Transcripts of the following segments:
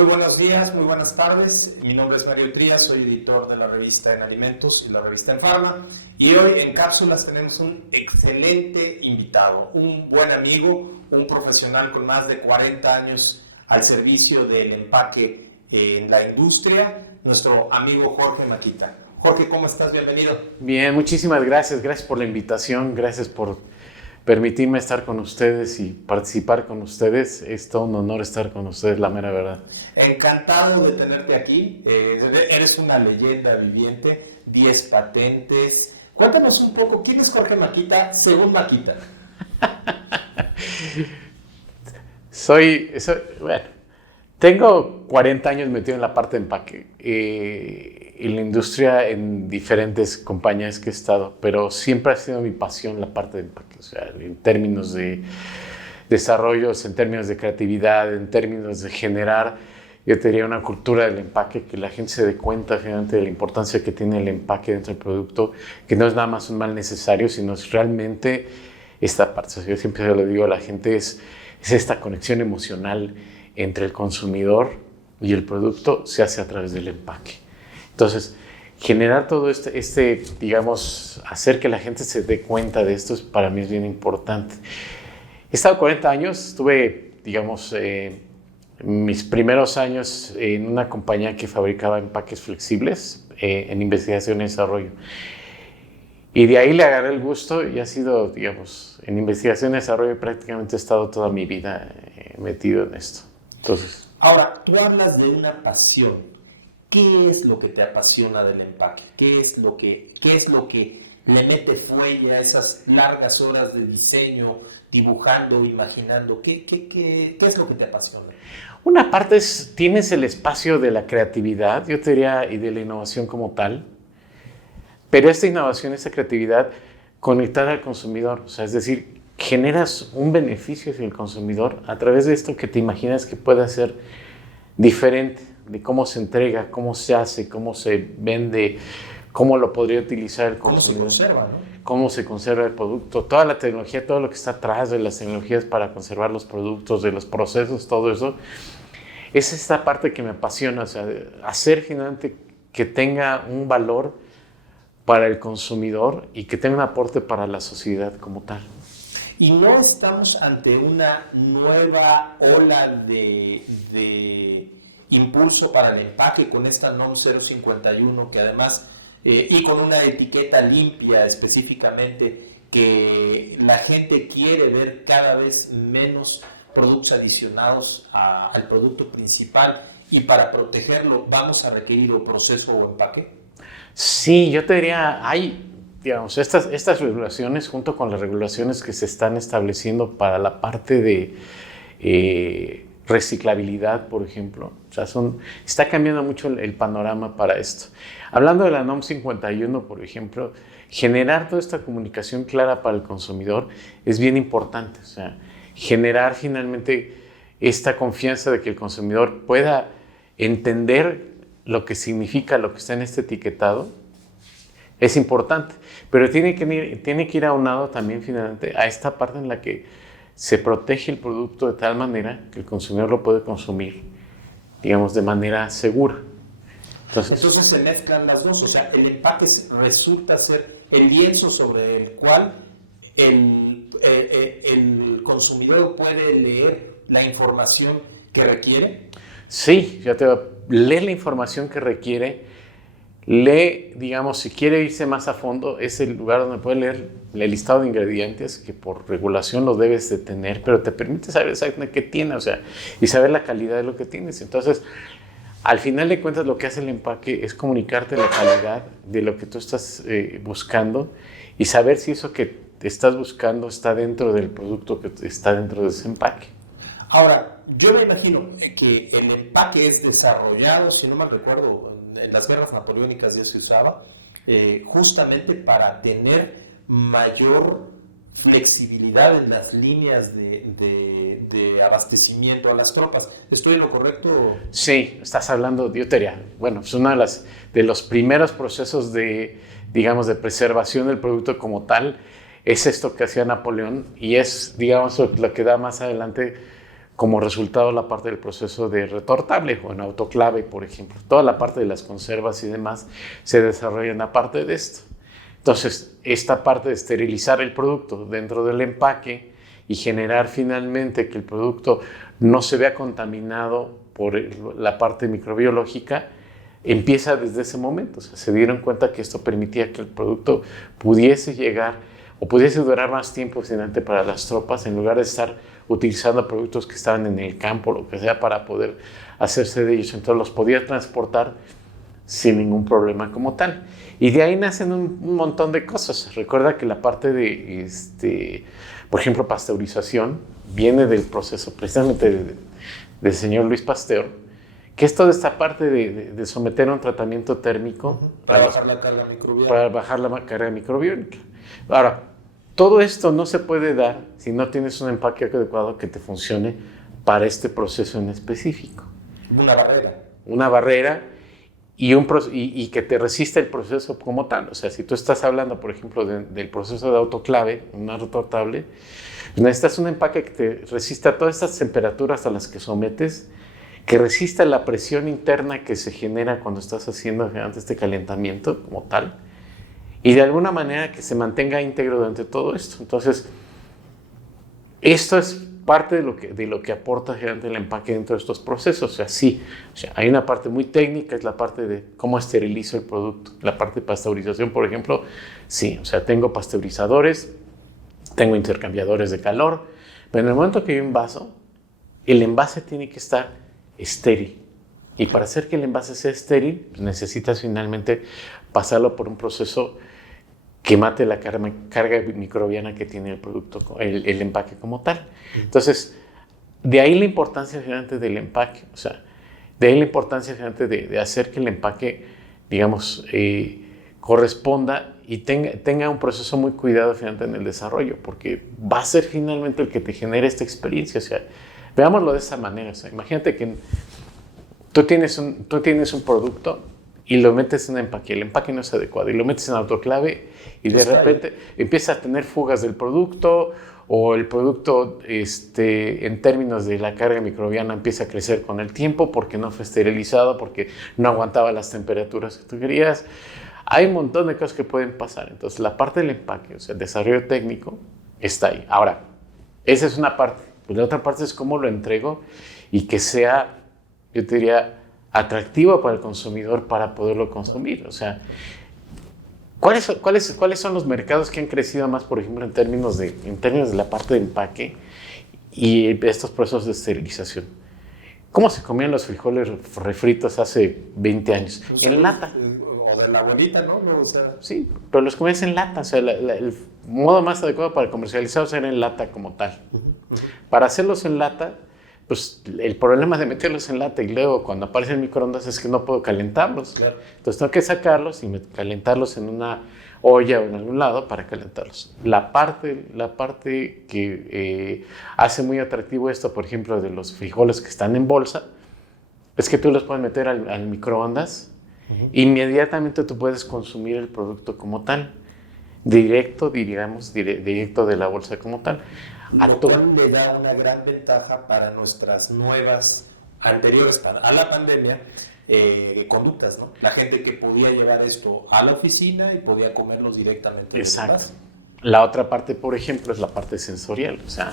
Muy buenos días, muy buenas tardes. Mi nombre es Mario Trías, soy editor de la revista En Alimentos y la revista En Pharma. Y hoy en Cápsulas tenemos un excelente invitado, un buen amigo, un profesional con más de 40 años al servicio del empaque en la industria, nuestro amigo Jorge Maquita. Jorge, ¿cómo estás? Bienvenido. Bien, muchísimas gracias. Gracias por la invitación, gracias por permitirme estar con ustedes y participar con ustedes. Es todo un honor estar con ustedes, la mera verdad. Encantado de tenerte aquí. Eres una leyenda viviente, 10 patentes. Cuéntanos un poco, ¿quién es Jorge Maquita según Maquita? Bueno, tengo 40 años metido en la parte de empaque. En la industria, en diferentes compañías que he estado, pero siempre ha sido mi pasión la parte de empaque. O sea, en términos de desarrollos, en términos de creatividad, en términos de generar, yo tenía una cultura del empaque, que la gente se dé cuenta finalmente de la importancia que tiene el empaque dentro del producto, que no es nada más un mal necesario, sino es realmente esta parte. O sea, yo siempre lo digo a la gente, es esta conexión emocional entre el consumidor y el producto, se hace a través del empaque. Entonces, generar todo digamos, hacer que la gente se dé cuenta de esto, para mí es bien importante. He estado 40 años, estuve, digamos, mis primeros años en una compañía que fabricaba empaques flexibles en investigación y desarrollo. Y de ahí le agarré el gusto y ha sido, digamos, en investigación y desarrollo prácticamente he estado toda mi vida metido en esto. Entonces, ahora, tú hablas de una pasión. ¿Qué es lo que te apasiona del empaque? ¿Qué es lo que le mete fuelle a esas largas horas de diseño, dibujando, imaginando? ¿Qué es lo que te apasiona? Una parte tienes el espacio de la creatividad, yo te diría, y de la innovación como tal, pero esta innovación, esta creatividad conectada al consumidor, o sea, es decir, generas un beneficio hacia el consumidor a través de esto que te imaginas que pueda ser diferente, de cómo se entrega, cómo se hace, cómo se vende, cómo lo podría utilizar el consumidor. Cómo se conserva, ¿no? Cómo se conserva el producto, toda la tecnología, todo lo que está atrás de las tecnologías para conservar los productos, de los procesos, todo eso. Es esta parte que me apasiona, o sea, hacer finalmente que tenga un valor para el consumidor y que tenga un aporte para la sociedad como tal. Y no estamos ante una nueva ola de impulso para el empaque con esta NOM 051, que además, y con una etiqueta limpia específicamente, que la gente quiere ver cada vez menos productos adicionados al producto principal, y para protegerlo vamos a requerir o proceso o empaque. Sí, yo te diría, hay, digamos, estas regulaciones junto con las regulaciones que se están estableciendo para la parte de reciclabilidad, por ejemplo. O sea, está cambiando mucho el panorama para esto. Hablando de la NOM 51, por ejemplo, generar toda esta comunicación clara para el consumidor es bien importante. O sea, generar finalmente esta confianza de que el consumidor pueda entender lo que significa lo que está en este etiquetado es importante, pero tiene que ir aunado también finalmente a esta parte en la que se protege el producto de tal manera que el consumidor lo puede consumir, digamos, de manera segura. Entonces se mezclan las dos, o sea, el empaque resulta ser el lienzo sobre el cual el consumidor puede leer la información que requiere. Sí, ya te va a leer la información que requiere. Lee, digamos, si quiere irse más a fondo, es el lugar donde puede leer el listado de ingredientes, que por regulación lo debes de tener, pero te permite saber exactamente qué tiene, o sea, y saber la calidad de lo que tienes. Entonces, al final de cuentas, lo que hace el empaque es comunicarte la calidad de lo que tú estás buscando y saber si eso que estás buscando está dentro del producto que está dentro de ese empaque. Ahora, yo me imagino que el empaque es desarrollado, si no mal recuerdo, en las guerras napoleónicas ya se usaba, justamente para tener mayor flexibilidad en las líneas de abastecimiento a las tropas. ¿Estoy en lo correcto? Sí, estás hablando de deuteria. Bueno, es uno de los primeros procesos digamos, de preservación del producto como tal. Es esto que hacía Napoleón y es, digamos, lo que da más adelante como resultado la parte del proceso de retortable o en autoclave, por ejemplo. Toda la parte de las conservas y demás se desarrolla en la parte de esto. Entonces, esta parte de esterilizar el producto dentro del empaque y generar finalmente que el producto no se vea contaminado por la parte microbiológica, empieza desde ese momento. O sea, se dieron cuenta que esto permitía que el producto pudiese llegar o pudiese durar más tiempo finalmente para las tropas, en lugar de estar utilizando productos que estaban en el campo, lo que sea, para poder hacerse de ellos. Entonces los podía transportar sin ningún problema como tal. Y de ahí nacen un montón de cosas. Recuerda que la parte de, por ejemplo, pasteurización, viene del proceso precisamente del señor Luis Pasteur, que es toda esta parte de someter a un tratamiento térmico para bajar la carga microbiana. Para bajar la carga microbiónica. Ahora, todo esto no se puede dar si no tienes un empaque adecuado que te funcione para este proceso en específico. Una barrera. Una barrera y que te resista el proceso como tal. O sea, si tú estás hablando, por ejemplo, del proceso de autoclave, una retortable, necesitas un empaque que te resista todas estas temperaturas a las que sometes, que resista la presión interna que se genera cuando estás haciendo este calentamiento como tal, y de alguna manera que se mantenga íntegro durante todo esto. Entonces, esto es parte de lo que aporta el empaque dentro de estos procesos. O sea, sí, hay una parte muy técnica, es la parte de cómo esterilizo el producto. La parte de pasteurización, por ejemplo, sí, o sea, tengo pasteurizadores, tengo intercambiadores de calor, pero en el momento que yo envaso, el envase tiene que estar estéril. Y para hacer que el envase sea estéril, pues necesitas finalmente pasarlo por un proceso que mate la carga microbiana que tiene el producto, el empaque como tal. Entonces, de ahí la importancia finalmente del empaque, o sea, de ahí la importancia finalmente de hacer que el empaque, digamos, corresponda y tenga un proceso muy cuidado finalmente en el desarrollo, porque va a ser finalmente el que te genere esta experiencia. O sea, veámoslo de esa manera. O sea, imagínate que tú tienes un producto y lo metes en un empaque, el empaque no es adecuado, y lo metes en autoclave y de repente empieza a tener fugas del producto, o el producto en términos de la carga microbiana empieza a crecer con el tiempo porque no fue esterilizado, porque no aguantaba las temperaturas que tú querías. Hay un montón de cosas que pueden pasar. Entonces la parte del empaque, o sea, el desarrollo técnico está ahí. Ahora, esa es una parte. Pues la otra parte es cómo lo entrego y que sea, yo te diría, atractivo para el consumidor para poderlo consumir. O sea, ¿cuáles son los mercados que han crecido más, por ejemplo, en términos de la parte de empaque y estos procesos de esterilización? ¿Cómo se comían los frijoles refritos hace 20 años? Pues en lata. O de la abuelita, ¿no? O sea, sí, pero los comías en lata. O sea, el modo más adecuado para comercializarlos era en lata como tal. Para hacerlos en lata, pues el problema de meterlos en lata y luego cuando aparece el microondas es que no puedo calentarlos. claro. Entonces tengo que sacarlos y calentarlos en una olla o en algún lado para calentarlos. La parte que hace muy atractivo esto, por ejemplo, de los frijoles que están en bolsa, es que tú los puedes meter al microondas, inmediatamente tú puedes consumir el producto como tal, directo de la bolsa como tal. Lo cual le da una gran ventaja para nuestras nuevas, anteriores a la pandemia, conductas, ¿no? La gente que podía llevar esto a la oficina y podía comerlos directamente. Exacto. La otra parte, por ejemplo, es la parte sensorial. O sea,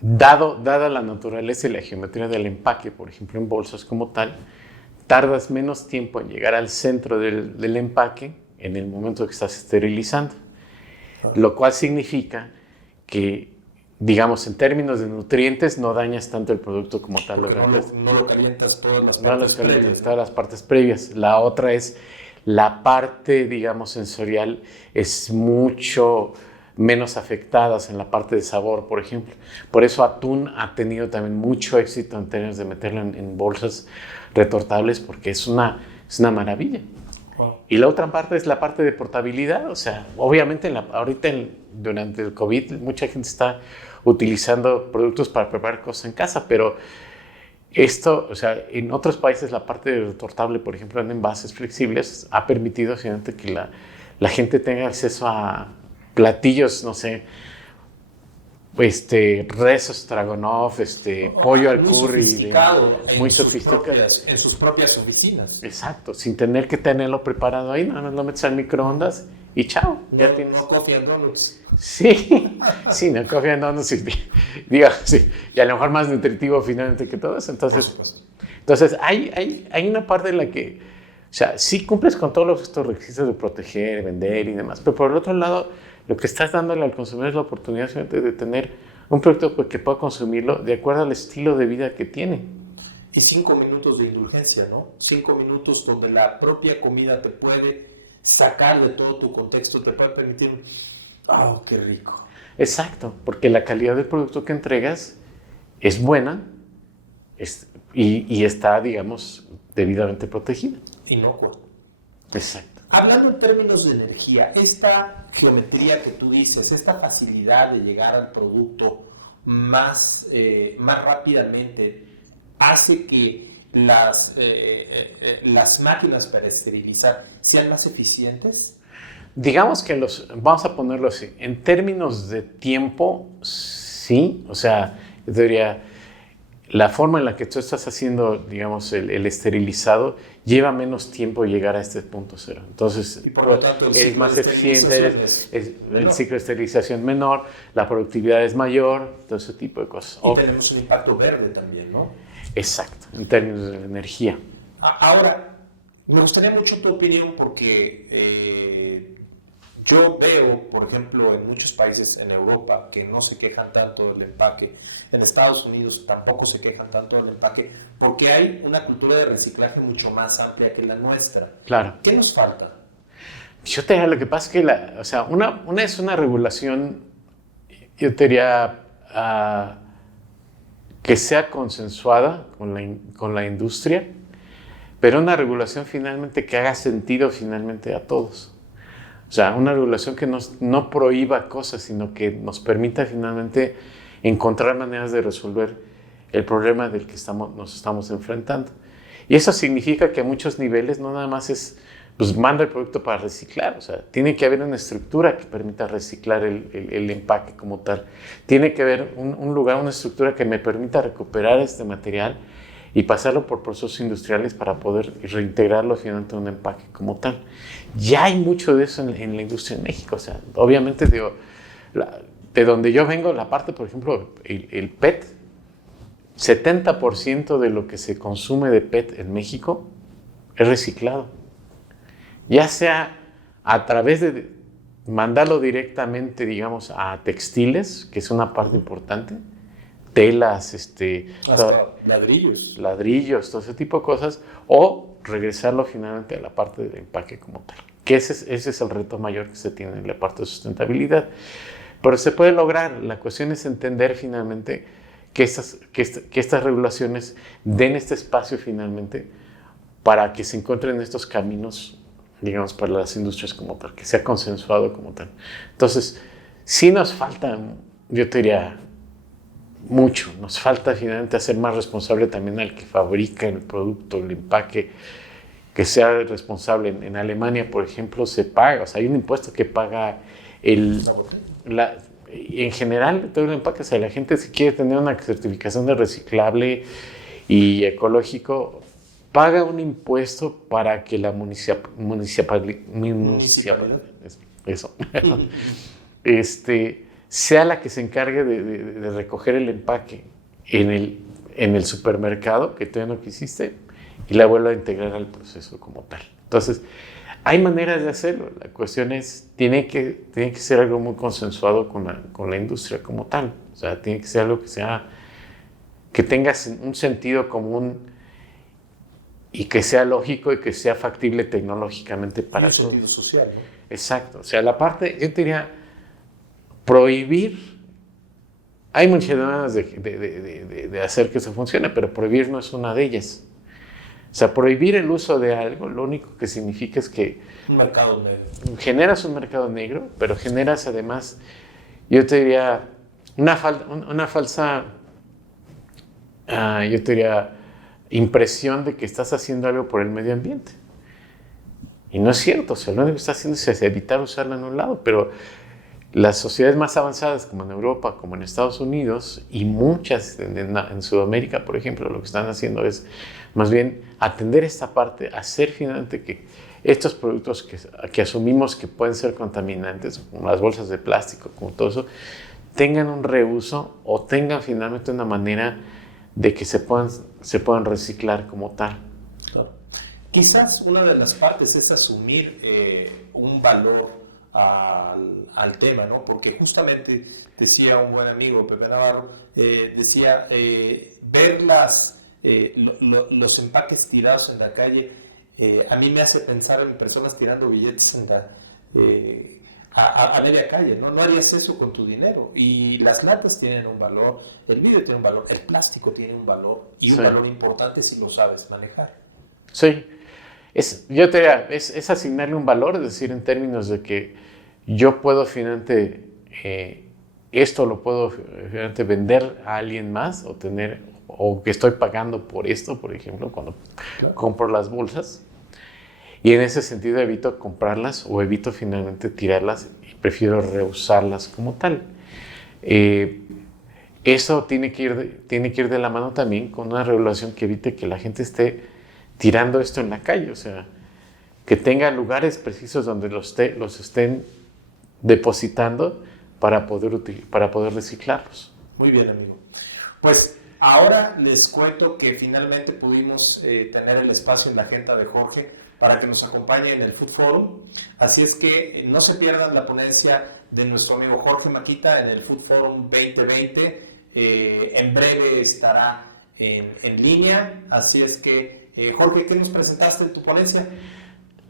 dada la naturaleza y la geometría del empaque, por ejemplo, en bolsas como tal, tardas menos tiempo en llegar al centro del empaque en el momento que estás esterilizando. Lo cual significa que, digamos, en términos de nutrientes, no dañas tanto el producto como tal. No lo calientas todas las partes previas. No lo calientas todas las partes previas. La otra es la parte, digamos, sensorial, es mucho menos afectadas en la parte de sabor, por ejemplo. Por eso atún ha tenido también mucho éxito en términos de meterlo en bolsas retortables, porque es una maravilla. Wow. Y la otra parte es la parte de portabilidad. O sea, obviamente ahorita durante el COVID mucha gente está utilizando productos para preparar cosas en casa, pero esto, o sea, en otros países la parte de retortable, por ejemplo, en envases flexibles, ha permitido finalmente que la gente tenga acceso a platillos, no sé, Rezo Stroganoff, pollo al muy curry. sofisticado, Muy sofisticado. En sus propias oficinas. Exacto, sin tener que tenerlo preparado ahí, nada más lo metes al microondas y chao, ya tienes. No coffee and donuts. Sí, sí, no coffee and donuts, sí, digo, sí, y a lo mejor más nutritivo finalmente que todo eso. Entonces hay una parte en la que, o sea, sí cumples con todos estos requisitos de proteger, vender y demás, pero por el otro lado, lo que estás dándole al consumidor es la oportunidad de tener un producto que pueda consumirlo de acuerdo al estilo de vida que tiene. Y 5 minutos de indulgencia, ¿no? 5 minutos donde la propia comida te puede sacar de todo tu contexto, te puede permitir, ¡oh, qué rico! Exacto, porque la calidad del producto que entregas es buena y está, digamos, debidamente protegida. Inocua. Exacto. Hablando en términos de energía, esta geometría que tú dices, esta facilidad de llegar al producto más rápidamente, hace que las máquinas para esterilizar sean más eficientes. Digamos que vamos a ponerlo así, en términos de tiempo, sí, o sea, yo diría, la forma en la que tú estás haciendo, digamos, el esterilizado, lleva menos tiempo llegar a este punto cero. Entonces, y por lo tanto, es más eficiente, el ciclo de esterilización menor, la productividad es mayor, todo ese tipo de cosas. Y tenemos un impacto verde también, ¿no? Exacto, en términos de energía. Ahora, me gustaría mucho tu opinión porque yo veo, por ejemplo, en muchos países en Europa que no se quejan tanto del empaque, en Estados Unidos tampoco se quejan tanto del empaque, porque hay una cultura de reciclaje mucho más amplia que la nuestra. Claro. ¿Qué nos falta? Yo te diría, lo que pasa es que una es una regulación, yo te diría, que sea consensuada con la industria, pero una regulación finalmente que haga sentido finalmente a todos. O sea, una regulación que no prohíba cosas, sino que nos permita finalmente encontrar maneras de resolver el problema del que nos estamos enfrentando. Y eso significa que a muchos niveles no nada más es, pues manda el producto para reciclar, o sea, tiene que haber una estructura que permita reciclar el empaque como tal. Tiene que haber un lugar, una estructura que me permita recuperar este material y pasarlo por procesos industriales para poder reintegrarlo finalmente a un empaque como tal. Ya hay mucho de eso en la industria en México, o sea, obviamente digo, de donde yo vengo, la parte, por ejemplo, el PET, 70% de lo que se consume de PET en México es reciclado. Ya sea a través de mandarlo directamente, digamos, a textiles, que es una parte importante, telas, ladrillos, todo ese tipo de cosas, o regresarlo finalmente a la parte del empaque como tal. Que ese es el reto mayor que se tiene en la parte de sustentabilidad. Pero se puede lograr, la cuestión es entender finalmente que estas regulaciones den este espacio finalmente para que se encuentren estos caminos, digamos, para las industrias como tal, que sea consensuado como tal. Entonces, sí nos falta, yo te diría, mucho. Nos falta finalmente hacer más responsable también al que fabrica el producto, el empaque, que sea responsable. En Alemania, por ejemplo, se paga, o sea, hay un impuesto que paga en general, todo el empaque. O sea, la gente, si quiere tener una certificación de reciclable y ecológico, paga un impuesto para que la municipalidad sea la que se encargue de recoger el empaque en el supermercado que todavía no quisiste y la vuelva a integrar al proceso como tal. Entonces, hay maneras de hacerlo. La cuestión es, tiene que ser algo muy consensuado con la industria como tal. O sea, tiene que ser algo que tenga un sentido común y que sea lógico y que sea factible tecnológicamente para todos. Y un sentido social, ¿no? Exacto. O sea, la parte, yo diría, prohibir, hay muchas maneras de hacer que eso funcione, pero prohibir no es una de ellas. O sea, prohibir el uso de algo, lo único que significa es que un mercado negro. Generas un mercado negro, pero generas además, yo te diría, una falsa, yo te diría, impresión de que estás haciendo algo por el medio ambiente. Y no es cierto, o sea, lo único que estás haciendo es evitar usarlo en un lado, pero las sociedades más avanzadas, como en Europa, como en Estados Unidos, y muchas en Sudamérica, por ejemplo, lo que están haciendo es más bien atender esta parte, hacer finalmente que estos productos que asumimos que pueden ser contaminantes, como las bolsas de plástico, como todo eso, tengan un reuso o tengan finalmente una manera de que se puedan reciclar como tal. Claro. Quizás una de las partes es asumir un valor al tema, ¿no? Porque justamente decía un buen amigo, Pepe Navarro, decía, ver los empaques tirados en la calle, a mí me hace pensar en personas tirando billetes a media calle, ¿no? No harías eso con tu dinero. Y las latas tienen un valor, el vidrio tiene un valor, el plástico tiene un valor, y un valor importante si lo sabes manejar. Sí, yo te diría, es asignarle un valor, es decir, en términos de que yo puedo finalmente, esto lo puedo finalmente vender a alguien más o que estoy pagando por esto, por ejemplo, cuando compro las bolsas. Y en ese sentido evito comprarlas o evito finalmente tirarlas y prefiero reusarlas como tal. Eso tiene que ir de la mano también con una regulación que evite que la gente esté tirando esto en la calle, o sea, que tenga lugares precisos donde los estén depositando para poder reciclarlos. Muy bien, amigo. Pues ahora les cuento que finalmente pudimos tener el espacio en la agenda de Jorge para que nos acompañe en el Food Forum. Así es que no se pierdan la ponencia de nuestro amigo Jorge Maquita en el Food Forum 2020. En breve estará en línea. Así es que, Jorge, ¿qué nos presentaste en tu ponencia?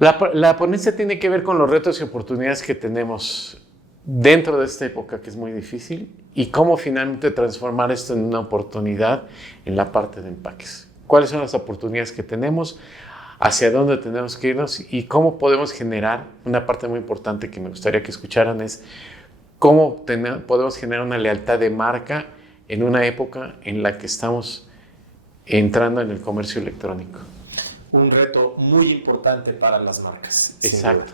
La ponencia tiene que ver con los retos y oportunidades que tenemos dentro de esta época que es muy difícil y cómo finalmente transformar esto en una oportunidad en la parte de empaques. ¿Cuáles son las oportunidades que tenemos? ¿Hacia dónde tenemos que irnos? Y cómo podemos generar, una parte muy importante que me gustaría que escucharan es cómo podemos generar una lealtad de marca en una época en la que estamos entrando en el comercio electrónico. Un reto muy importante para las marcas. Exacto.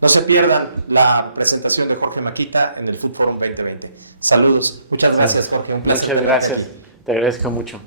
No se pierdan la presentación de Jorge Maquita en el Food Forum 2020. Saludos. Muchas gracias, Jorge. Un placer. Muchas gracias. Te agradezco mucho.